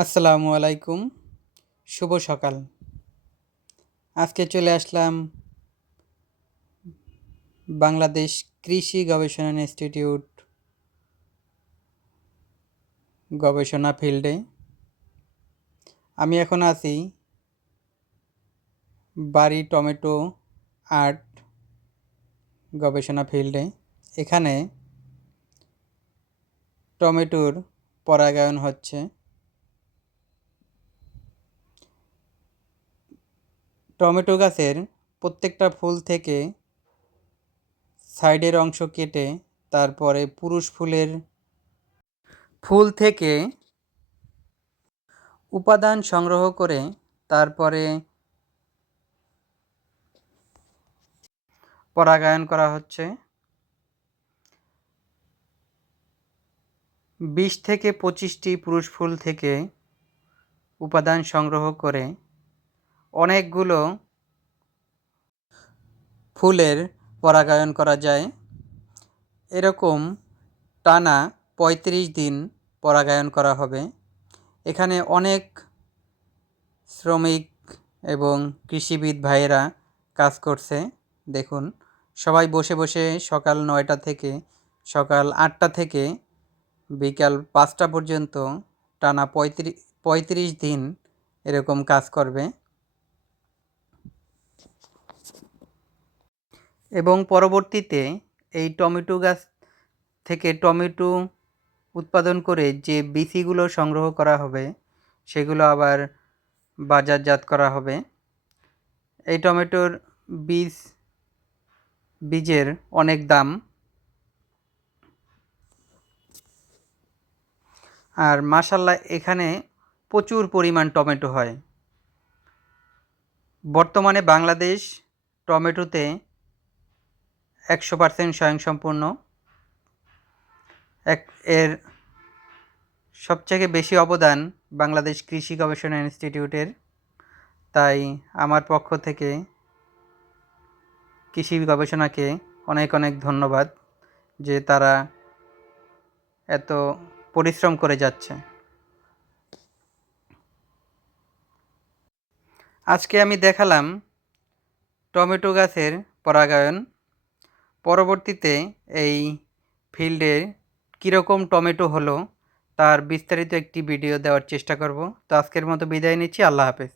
আসসালামু আলাইকুম, শুভ সকাল। আজকে চলে আসলাম বাংলাদেশ কৃষি গবেষণা ইনস্টিটিউট গবেষণা ফিল্ডে। আমি এখন আছি বাড়ি টমেটো আর্ট গবেষণা ফিল্ডে। এখানে টমেটোর পরাগায়ন হচ্ছে। টমেটো গাছের প্রত্যেকটা ফুল থেকে সাইডের অংশ কেটে তারপরে পুরুষ ফুল থেকে উপাদান সংগ্রহ করে তারপরে পরাগায়ন করা হচ্ছে। 20 থেকে 25টি পুরুষ ফুল থেকে উপাদান সংগ্রহ করে অনেকগুলো ফুলের পরাগায়ন করা যায়। এরকম টানা 35 দিন পরাগায়ন করা হবে। এখানে অনেক শ্রমিক এবং কৃষিবিদ ভাইয়েরা কাজ করছে। দেখুন, সবাই বসে বসে সকাল 9টা থেকে সকাল 8টা থেকে বিকাল 5টা পর্যন্ত টানা 35 দিন এরকম কাজ করবে এবং পরবর্তীতে এই টমেটো গাছ থেকে টমেটো উৎপাদন করে যে বিচিগুলো সংগ্রহ করা হবে সেগুলো আবার বাজারজাত করা হবে। এই টমেটোর বীজের অনেক দাম। আর মাশাআল্লাহ এখানে প্রচুর পরিমাণ টমেটো হয়। বর্তমানে বাংলাদেশ টমেটোতে 100% স্বয়ংসম্পূর্ণ। এর সবথেকে বেশি অবদান বাংলাদেশ কৃষি গবেষণা ইনস্টিটিউটের। তাই আমার পক্ষ থেকে কৃষি গবেষণাকে অনেক অনেক ধন্যবাদ যে তারা এত পরিশ্রম করে যাচ্ছে। আজকে আমি দেখালাম টমেটো গাছের পরাগায়ন। পরবর্তীতে এই ফিল্ডে কীরকম টমেটো হলো তার বিস্তারিত একটি ভিডিও দেওয়ার চেষ্টা করব। তো আজকের মতো বিদায় নিচ্ছি। আল্লাহ হাফেজ।